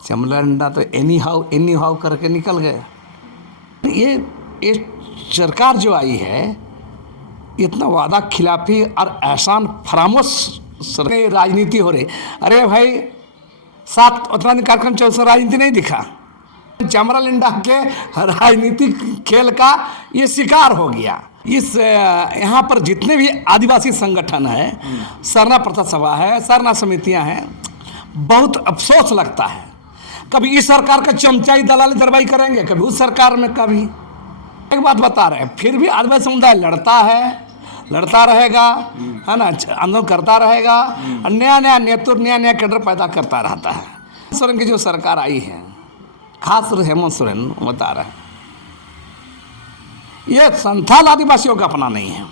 चमड़ा डंडा तो एनी हाउ करके निकल गए। ये सरकार जो आई है, इतना वादा खिलाफी और एहसान फरामोश राजनीति हो रही। अरे भाई, 7 उतना दिन कार्यक्रम चल से राजनीति नहीं दिखा। चमड़ा लिंडा के राजनीतिक खेल का ये शिकार हो गया। इस यहाँ पर जितने भी आदिवासी संगठन है, सरना प्रथा सभा है, सरना समितियाँ हैं, बहुत अफसोस लगता है। कभी इस सरकार का चमचाई दलाली दरबाई करेंगे, कभी उस सरकार में, कभी एक बात बता रहे हैं, फिर भी आदिवासी समुदाय लड़ता रहेगा, है ना, आंदोलन करता रहेगा, और नया नेतृत्व, नया कैडर पैदा करता रहता है। सोरेन की जो सरकार आई है, खास हेमंत सोरेन बता रहे हैं, ये संथाल आदिवासियों का अपना नहीं है।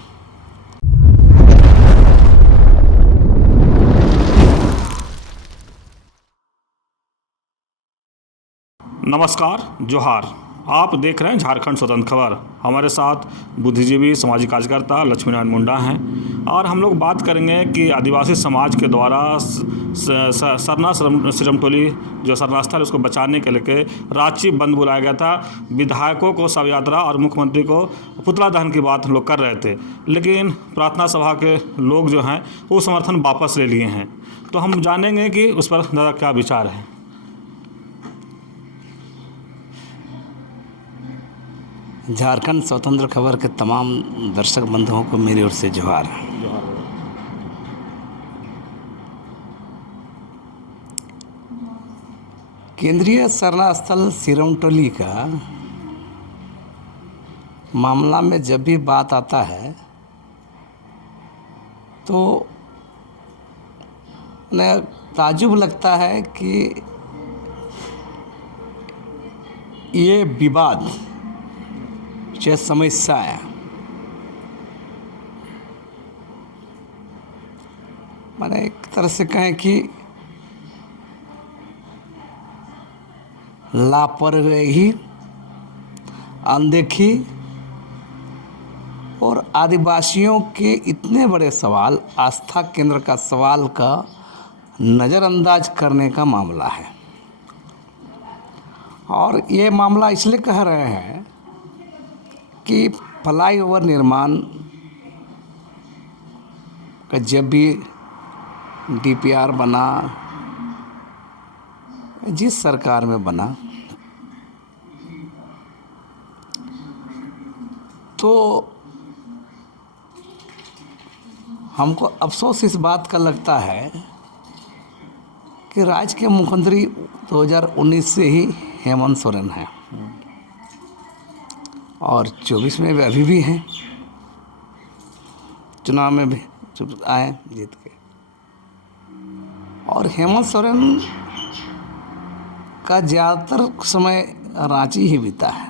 नमस्कार, जोहार। आप देख रहे हैं झारखंड स्वतंत्र खबर। हमारे साथ बुद्धिजीवी सामाजिक कार्यकर्ता लक्ष्मीनारायण मुंडा हैं, और हम लोग बात करेंगे कि आदिवासी समाज के द्वारा सरना सिरमटोली जो सरना स्थल, उसको बचाने के लिए रांची बंद बुलाया गया था। विधायकों को शव यात्रा और मुख्यमंत्री को पुतला दहन की बात हम लोग कर रहे थे, लेकिन प्रार्थना सभा के लोग जो हैं वो समर्थन वापस ले लिए हैं। तो हम जानेंगे कि उस पर ज़्यादा क्या विचार है। झारखंड स्वतंत्र खबर के तमाम दर्शक बंधुओं को मेरी ओर से जोहार। केंद्रीय सरना स्थल सिरमटोली का मामला में जब भी बात आता है तो उन्हें ताज्जुब लगता है कि ये विवाद, ये समस्या है, माने एक तरह से कहें कि लापरवाही, अनदेखी और आदिवासियों के इतने बड़े सवाल, आस्था केंद्र का सवाल का नज़रअंदाज करने का मामला है। और ये मामला इसलिए कह रहे हैं कि फ्लाईओवर निर्माण का जब भी डीपीआर बना, जिस सरकार में बना, तो हमको अफसोस इस बात का लगता है कि राज्य के मुख्यमंत्री 2019 से ही हेमंत सोरेन हैं, और 24 में भी अभी भी हैं, चुनाव में भी आए जीत के। और हेमंत सोरेन का ज़्यादातर समय रांची ही बीता है,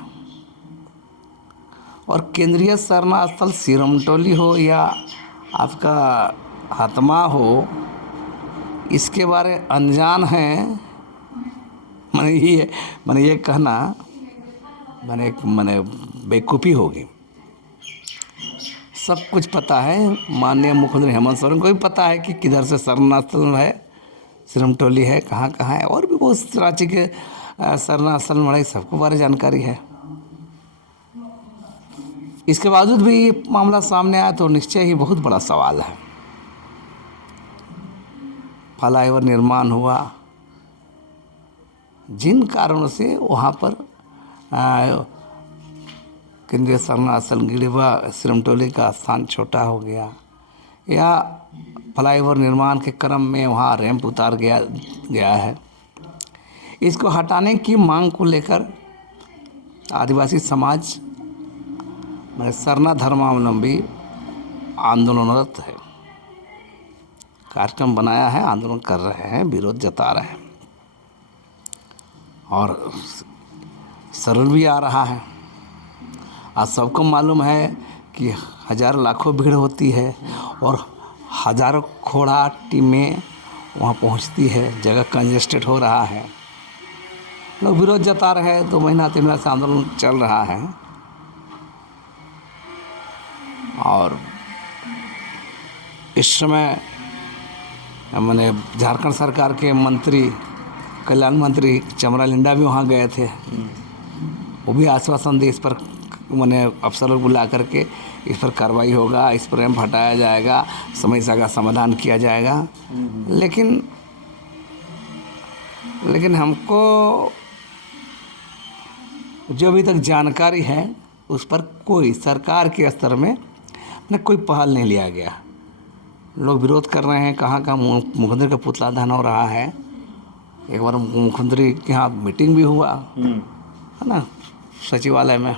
और केंद्रीय सरना स्थल सिरमटोली हो या आपका हातमा हो, इसके बारे अनजान हैं। मैंने ये कहना मैंने बेवकूफ़ी होगी। सब कुछ पता है, माननीय मुख्यमंत्री हेमंत सोरेन को भी पता है कि किधर से सरना स्थल है, सिरमटोली है, कहाँ है, और भी बहुत रांची के सरना स्थल मढ़ई, सबको बारे जानकारी है। इसके बावजूद भी ये मामला सामने आया तो निश्चय ही बहुत बड़ा सवाल है। फ्लाईओवर निर्माण हुआ, जिन कारणों से वहाँ पर केंद्रीय सरना स्थल गिड़वा सिरमटोली का स्थान छोटा हो गया, या फ्लाईओवर निर्माण के क्रम में वहाँ रैंप उतार गया है, इसको हटाने की मांग को लेकर आदिवासी समाज में सरना धर्मावलंबी आंदोलनरत है, कार्यक्रम बनाया है, आंदोलन कर रहे हैं, विरोध जता रहे हैं, और सरल भी आ रहा है। आज सबको मालूम है कि हज़ारों लाखों भीड़ होती है, और हज़ारों घोड़ा टीमें वहाँ पहुँचती है, जगह कंजेस्टेड हो रहा है, लोग विरोध जता रहे हैं। 2 महीना 3 महीना से आंदोलन चल रहा है, और इस समय मैंने झारखंड सरकार के मंत्री कल्याण मंत्री चमरा लिंडा भी वहाँ गए थे। वो भी आश्वासन दिए इस पर मैंने अफसर लोग बुला करके इस पर कार्रवाई होगा, इस पर हटाया जाएगा, समस्या का समाधान किया जाएगा। लेकिन हमको जो अभी तक जानकारी है उस पर कोई सरकार के स्तर में न कोई पहल नहीं लिया गया। लोग विरोध कर रहे हैं, कहाँ मुख्यमंत्री का पुतला दहन हो रहा है। एक बार मुख्यमंत्री के यहाँ मीटिंग भी हुआ है ना, सचिवालय में।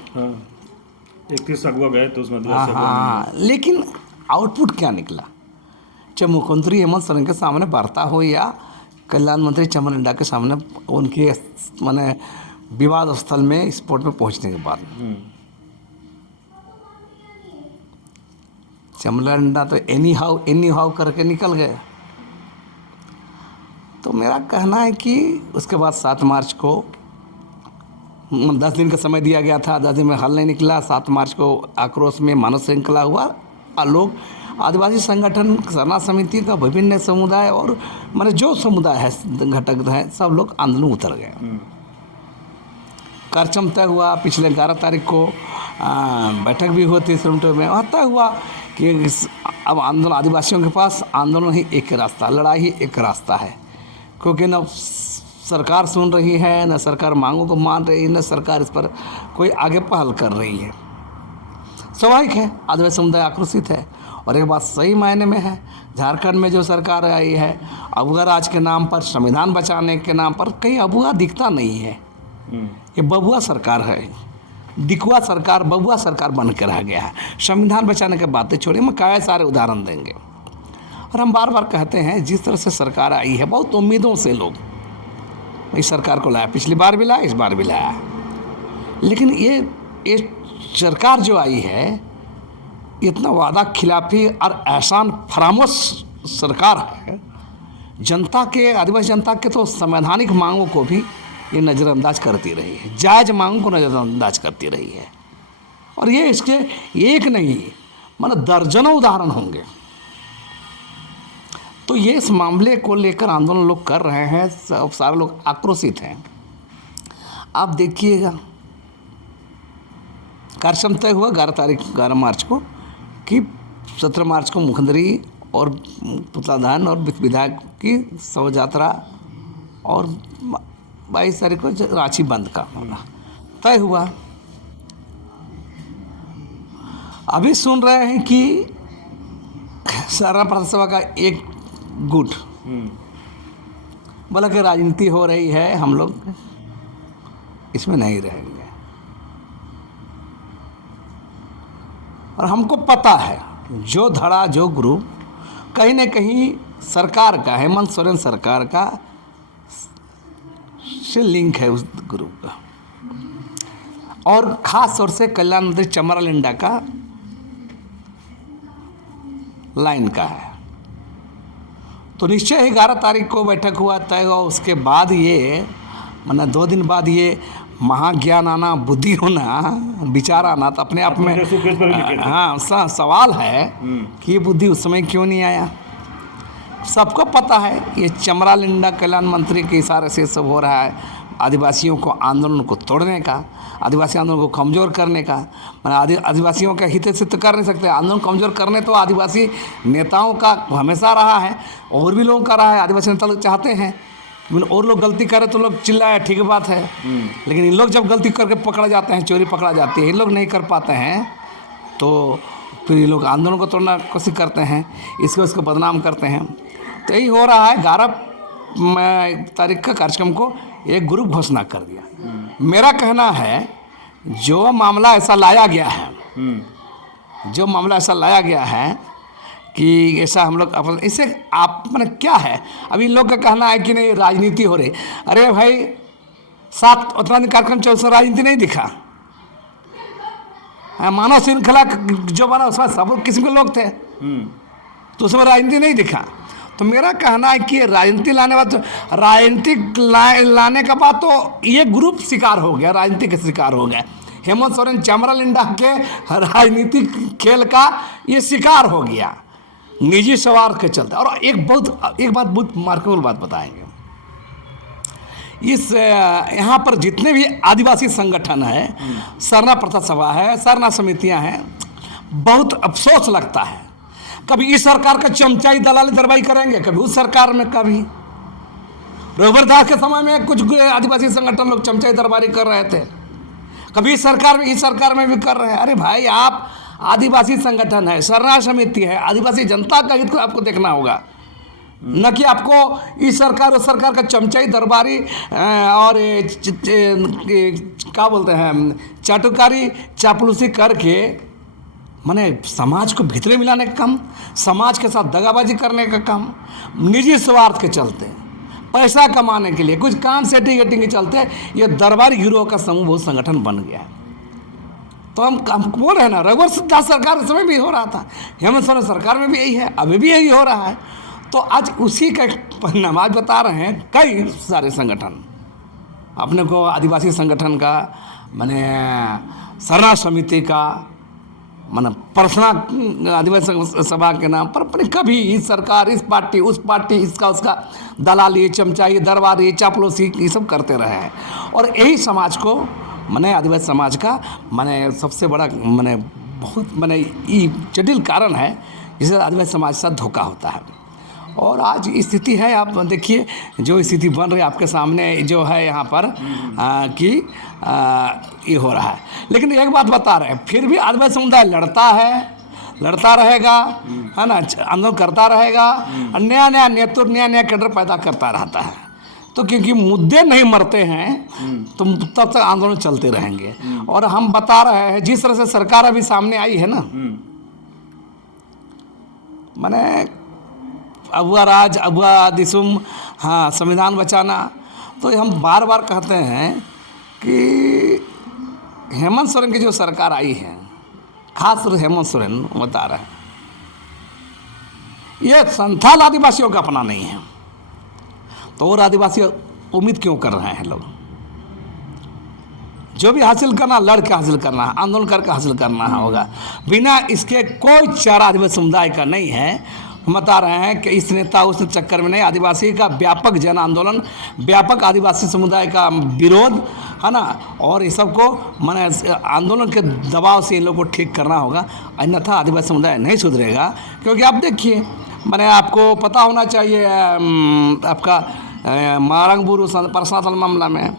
31 अगवा गए तो उसमें हाँ, लेकिन आउटपुट क्या निकला? चाहे मुख्यमंत्री हेमंत सोरेन के सामने वार्ता हो या कल्याण मंत्री चमरा लिंडा के सामने उनके माने विवाद स्थल में स्पॉट में पहुंचने के बाद चमरा लिंडा तो एनी हाउ करके निकल गए। तो मेरा कहना है कि उसके बाद 7 मार्च को 10 दिन का समय दिया गया था, 10 दिन में हल नहीं निकला। 7 मार्च को आक्रोश में मानव श्रृंखला हुआ और लोग आदिवासी संगठन, सरना समिति का विभिन्न समुदाय और माने जो समुदाय है घटक है सब लोग आंदोलन में उतर गए। कार्यक्रम तय हुआ, पिछले 11 तारीख को बैठक भी हुई थी टोरंटो में। वहाँ तय हुआ कि अब आंदोलन, आदिवासियों के पास आंदोलन ही एक रास्ता, लड़ाई ही एक रास्ता है। क्योंकि न सरकार सुन रही है, न सरकार मांगों को मान रही है, न सरकार इस पर कोई आगे पहल कर रही है। स्वाभाविक है, आदिवासी समुदाय आक्रोशित है। और एक बात सही मायने में है, झारखंड में जो सरकार आई है अबुआ राज के नाम पर, संविधान बचाने के नाम पर कहीं अबुआ दिखता नहीं है। ये बबुआ सरकार है, दिखुआ सरकार, बबुआ सरकार बन के रह गया है। संविधान बचाने के बातें छोड़िए, मैं कई सारे उदाहरण देंगे। और हम बार बार कहते हैं जिस तरह से सरकार आई है, बहुत उम्मीदों से लोग इस सरकार को लाया, पिछली बार भी लाया, इस बार भी लाया। लेकिन ये सरकार जो आई है इतना वादा खिलाफी और एहसान फरामोश सरकार है। जनता के, आदिवासी जनता के तो संवैधानिक मांगों को भी ये नज़रअंदाज करती रही है, जायज़ मांगों को नज़रअंदाज करती रही है। और ये इसके एक नहीं मतलब दर्जनों उदाहरण होंगे। तो ये इस मामले को लेकर आंदोलन लोग कर रहे हैं, सब सारे लोग आक्रोशित हैं। आप देखिएगा कार्यक्रम तय हुआ 11 मार्च को कि 17 मार्च को मुख्यमंत्री और पुतला दहन और विधायक की शव यात्रा और 22 तारीख को रांची बंद का होना तय हुआ। अभी सुन रहे हैं कि सरना प्रसाद सभा का एक गुट बोला कि राजनीति हो रही है, हम लोग इसमें नहीं रहेंगे। और हमको पता है जो धड़ा, जो ग्रुप कहीं न कहीं सरकार का, हेमंत सोरेन सरकार का से लिंक है उस ग्रुप का, और ख़ास तौर से कल्याण मंत्री चमरा लिंडा का लाइन का है। तो निश्चय ही 11 तारीख को बैठक हुआ, तय हुआ। उसके बाद ये मतलब 2 दिन बाद ये महाज्ञान आना, बुद्धि होना, विचार आना तो अपने आप में सवाल है कि ये बुद्धि उस समय क्यों नहीं आया। सबको पता है ये चमरा लिंडा कल्याण मंत्री के इशारे से सब हो रहा है, आदिवासियों को आंदोलन को तोड़ने का, आदिवासी आंदोलन को कमज़ोर करने का। मैंने आदिवासियों का हित से तो कर नहीं सकते, आंदोलन कमज़ोर करने तो आदिवासी नेताओं का हमेशा रहा है और भी लोगों का रहा है। आदिवासी नेता लोग चाहते हैं और लोग गलती करें तो लोग चिल्लाए, ठीक बात है। लेकिन इन लोग जब गलती करके पकड़ा जाते हैं, चोरी पकड़ा जाती है, इन लोग नहीं कर पाते हैं तो फिर ये लोग आंदोलन को तोड़ना कोशिश करते हैं, इसको बदनाम करते हैं। तो यही हो रहा है। 11 तारीख का कार्यक्रम को एक ग्रुप घोषणा कर दिया। मेरा कहना है जो मामला ऐसा लाया गया है कि ऐसा हम लोग इससे आप मैंने क्या है, अभी इन लोग का कहना है कि नहीं राजनीति हो रही। अरे भाई 7 उतना दिन कार्यक्रम चल, उसमें राजनीति नहीं दिखा। मानव श्रृंखला जो बना उसमें सब किस्म के लोग थे, तो उसमें राजनीति नहीं दिखा। तो मेरा कहना है कि राजनीति लाने का बाद तो ये ग्रुप शिकार हो गया, राजनीति के शिकार हो गया। हेमंत सोरेन चमरा लिंडा के राजनीतिक खेल का ये शिकार हो गया, निजी स्वार्थ के चलते। और एक बात बहुत मार्केबल बात बताएंगे इस यहाँ पर जितने भी आदिवासी संगठन है, सरना प्रथा सभा है, सरना समितियाँ हैं, बहुत अफसोस लगता है। कभी इस सरकार का चमचाई दलाली दरबाई करेंगे, कभी उस सरकार में, कभी रघुवर दास के समय में कुछ आदिवासी संगठन लोग चमचाई दरबारी कर रहे थे, कभी इस सरकार में भी कर रहे हैं। अरे भाई, आप आदिवासी संगठन है, सरना समिति है, आदिवासी जनता का हित को आपको देखना होगा, न कि आपको इस सरकार उस सरकार का चमचाई दरबारी और क्या बोलते हैं, चाटुकारी चापलूसी करके माने समाज को भीतरे मिलाने का काम, समाज के साथ दगाबाजी करने का काम, निजी स्वार्थ के चलते, पैसा कमाने के लिए, कुछ काम सेटिंग गेटिंग के चलते ये दरबारी गिरोह का समूह बहुत संगठन बन गया है। तो हम बोल रहे हैं ना, रघुवर दास सरकार के समय भी हो रहा था, हेमंत सोरेन सरकार में भी यही है, अभी भी यही हो रहा है। तो आज उसी का परिणाम आज बता रहे हैं। कई सारे संगठन अपने को आदिवासी संगठन का, माने सरना समिति का, माने पर्सनल आदिवासी सभा के नाम पर अपने कभी इस सरकार, इस पार्टी, उस पार्टी, इसका उसका दलाली, चमचाई, दरबारी, चापलूसी ये सब करते रहे हैं। और यही समाज को, माने आदिवासी समाज का माने सबसे बड़ा माने बहुत माने ये जटिल कारण है जिससे आदिवासी समाज के साथ धोखा होता है। और आज स्थिति है, आप देखिए जो स्थिति बन रही है आपके सामने जो है यहाँ पर कि ये हो रहा है। लेकिन एक बात बता रहे हैं, फिर भी आदिवासी समुदाय लड़ता रहेगा, है ना, आंदोलन करता रहेगा, और नया नया नेतृत्व, नया नया कैडर पैदा करता रहता है। तो क्योंकि मुद्दे नहीं मरते हैं तो तब तक आंदोलन चलते रहेंगे। और हम बता रहे हैं जिस तरह से सरकार अभी सामने आई है ना, माने अबुआ राज, अबुआ दिसुम, हाँ, संविधान बचाना, तो हम बार बार कहते हैं कि हेमंत सोरेन की जो सरकार आई है, खासकर हेमंत सोरेन बता रहे हैं, ये संथाल आदिवासियों का अपना नहीं है। तो और आदिवासी उम्मीद क्यों कर रहे हैं लोग? जो भी हासिल करना, लड़ के हासिल करना है, आंदोलन करके हासिल करना होगा। बिना इसके कोई चारा आदिवासी समुदाय का नहीं है। हम बता रहे हैं कि इस नेता उस चक्कर में नहीं, आदिवासी का व्यापक जन आंदोलन, व्यापक आदिवासी समुदाय का विरोध, है ना, और ये सबको माने आंदोलन के दबाव से इन लोगों को ठीक करना होगा, अन्यथा आदिवासी समुदाय नहीं सुधरेगा। क्योंकि आप देखिए, माने आपको पता होना चाहिए, आपका मारंग बुरु परसातल मामला में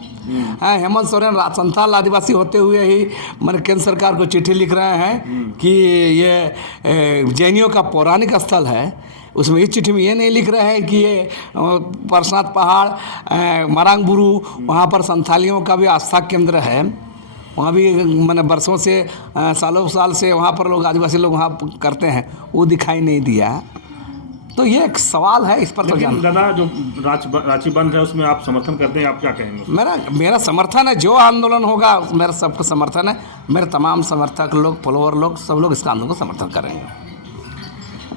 हेमंत सोरेन संथाल आदिवासी होते हुए ही मैंने केंद्र सरकार को चिट्ठी लिख रहे हैं कि ये जैनियों का पौराणिक स्थल है। उसमें इस चिट्ठी में ये नहीं लिख रहे हैं कि ये परसात पहाड़, मारंग बुरु, वहाँ पर संथालियों का भी आस्था केंद्र है। वहाँ भी मैंने बरसों से, सालों साल से वहाँ पर लोग, आदिवासी लोग वहाँ करते हैं, वो दिखाई नहीं दिया। तो ये एक सवाल है, इस पर तो जान दादा जो रांची बंद है उसमें आप समर्थन करते हैं, आप क्या कहेंगे? मेरा समर्थन है, जो आंदोलन होगा मेरा सबको समर्थन है। मेरे तमाम समर्थक लोग, फॉलोअर लोग, सब लोग इस आंदोलन को समर्थन करेंगे।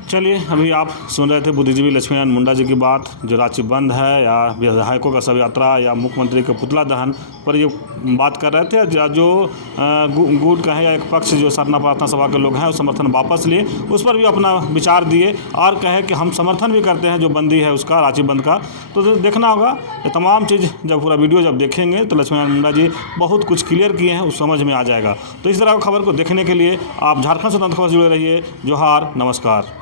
चलिए, अभी आप सुन रहे थे बुद्धिजीवी लक्ष्मीनारायण मुंडा जी की बात, जो रांची बंद है या विधायकों का शव यात्रा या मुख्यमंत्री के पुतला दहन पर ये बात कर रहे थे। जो गुट का है या एक पक्ष जो सरना प्रार्थना सभा के लोग हैं उस समर्थन वापस लिए, उस पर भी अपना विचार दिए और कहे कि हम समर्थन भी करते हैं जो बंदी है उसका, रांची बंद का। तो देखना होगा ये तमाम चीज़, जब पूरा वीडियो जब देखेंगे तो लक्ष्मीनारायण मुंडा जी बहुत कुछ क्लियर किए हैं, उस समझ में आ जाएगा। तो इस तरह की खबर को देखने के लिए आप झारखंड स्वतंत्र खबर से जुड़े रहिए। जोहार, नमस्कार।